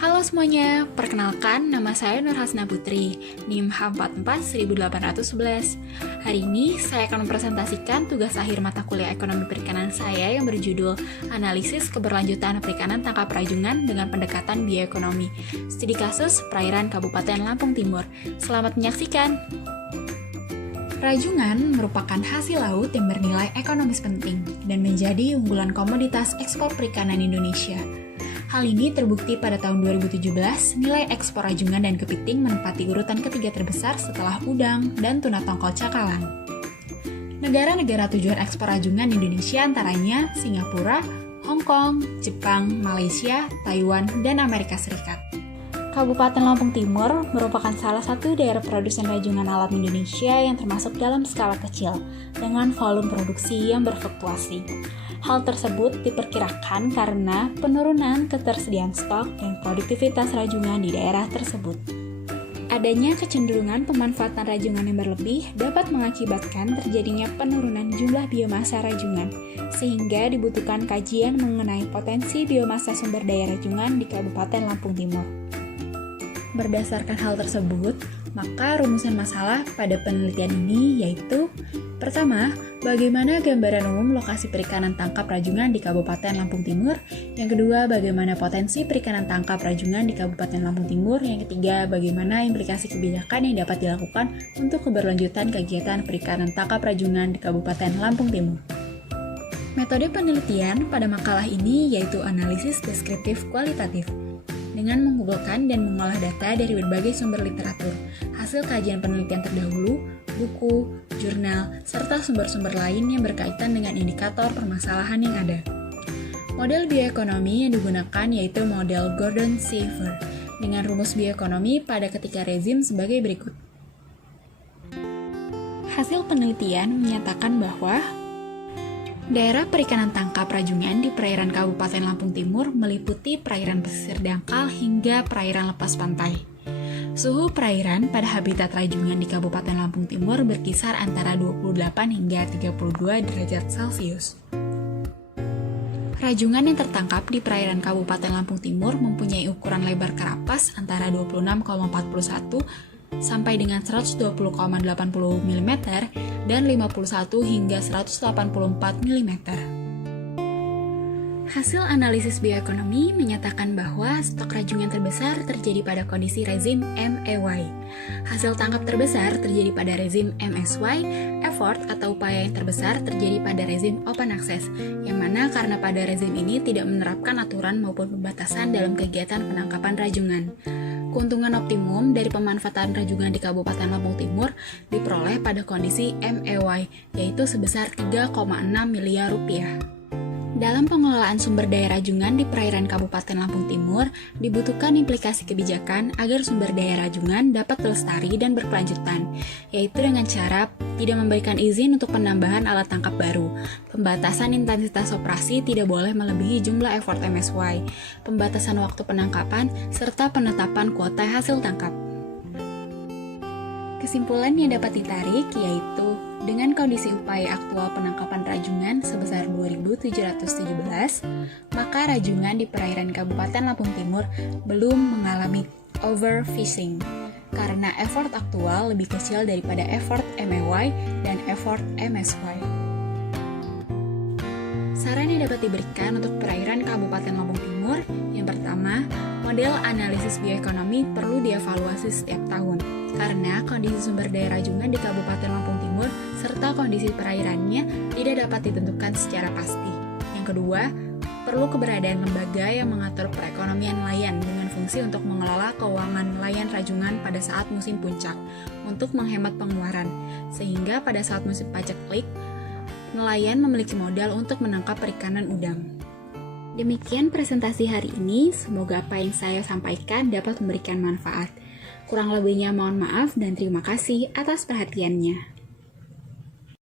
Halo semuanya, perkenalkan nama saya Nur Hasna Putri, NIM H44 1811. Hari ini saya akan mempresentasikan tugas akhir mata kuliah ekonomi perikanan saya yang berjudul Analisis Keberlanjutan Perikanan Tangkap Rajungan dengan Pendekatan Bioekonomi, Studi Kasus Perairan Kabupaten Lampung Timur. Selamat menyaksikan! Rajungan merupakan hasil laut yang bernilai ekonomis penting dan menjadi unggulan komoditas ekspor perikanan Indonesia. Hal ini terbukti pada tahun 2017, nilai ekspor rajungan dan kepiting menempati urutan ketiga terbesar setelah udang dan tuna tongkol cakalang. Negara-negara tujuan ekspor rajungan Indonesia antaranya Singapura, Hong Kong, Jepang, Malaysia, Taiwan, dan Amerika Serikat. Kabupaten Lampung Timur merupakan salah satu daerah produsen rajungan alam Indonesia yang termasuk dalam skala kecil, dengan volume produksi yang berfluktuasi. Hal tersebut diperkirakan karena penurunan ketersediaan stok dan produktivitas rajungan di daerah tersebut. Adanya kecenderungan pemanfaatan rajungan yang berlebih dapat mengakibatkan terjadinya penurunan jumlah biomasa rajungan, sehingga dibutuhkan kajian mengenai potensi biomasa sumber daya rajungan di Kabupaten Lampung Timur. Berdasarkan hal tersebut, maka rumusan masalah pada penelitian ini yaitu: pertama, bagaimana gambaran umum lokasi perikanan tangkap rajungan di Kabupaten Lampung Timur. Yang kedua, bagaimana potensi perikanan tangkap rajungan di Kabupaten Lampung Timur. Yang ketiga, bagaimana implikasi kebijakan yang dapat dilakukan untuk keberlanjutan kegiatan perikanan tangkap rajungan di Kabupaten Lampung Timur. Metode penelitian pada makalah ini yaitu analisis deskriptif kualitatif, dengan mengumpulkan dan mengolah data dari berbagai sumber literatur, hasil kajian penelitian terdahulu, buku, jurnal, serta sumber-sumber lain yang berkaitan dengan indikator permasalahan yang ada. Model bioekonomi yang digunakan yaitu model Gordon-Siever, dengan rumus bioekonomi pada ketiga rezim sebagai berikut. Hasil penelitian menyatakan bahwa daerah perikanan tangkap rajungan di perairan Kabupaten Lampung Timur meliputi perairan pesisir dangkal hingga perairan lepas pantai. Suhu perairan pada habitat rajungan di Kabupaten Lampung Timur berkisar antara 28 hingga 32 derajat Celcius. Rajungan yang tertangkap di perairan Kabupaten Lampung Timur mempunyai ukuran lebar karapas antara 26,41 sampai dengan 120,80 mm dan 51 hingga 184 mm. Hasil analisis bioekonomi menyatakan bahwa stok rajungan terbesar terjadi pada kondisi rezim MEY. Hasil tangkap terbesar terjadi pada rezim MSY, effort atau upaya yang terbesar terjadi pada rezim open access, yang mana karena pada rezim ini tidak menerapkan aturan maupun pembatasan dalam kegiatan penangkapan rajungan. Keuntungan optimum dari pemanfaatan rajungan di Kabupaten Lampung Timur diperoleh pada kondisi MEY, yaitu sebesar 3,6 miliar rupiah. Dalam pengelolaan sumber daya rajungan di perairan Kabupaten Lampung Timur, dibutuhkan implikasi kebijakan agar sumber daya rajungan dapat lestari dan berkelanjutan, yaitu dengan cara tidak memberikan izin untuk penambahan alat tangkap baru, pembatasan intensitas operasi tidak boleh melebihi jumlah effort MSY, pembatasan waktu penangkapan, serta penetapan kuota hasil tangkap. Kesimpulan yang dapat ditarik yaitu dengan kondisi upaya aktual penangkapan rajungan sebesar 2.717, maka rajungan di perairan Kabupaten Lampung Timur belum mengalami overfishing karena effort aktual lebih kecil daripada effort MEY dan effort MSY. Saran yang dapat diberikan untuk perairan Kabupaten Lampung Timur, yang pertama, model analisis bioekonomi perlu dievaluasi setiap tahun, karena kondisi sumber daya rajungan di Kabupaten Lampung Timur serta kondisi perairannya tidak dapat ditentukan secara pasti. Yang kedua, perlu keberadaan lembaga yang mengatur perekonomian nelayan dengan fungsi untuk mengelola keuangan nelayan rajungan pada saat musim puncak untuk menghemat pengeluaran, sehingga pada saat musim pajak peak, nelayan memiliki modal untuk menangkap perikanan udang. Demikian presentasi hari ini, semoga apa yang saya sampaikan dapat memberikan manfaat. Kurang lebihnya mohon maaf dan terima kasih atas perhatiannya.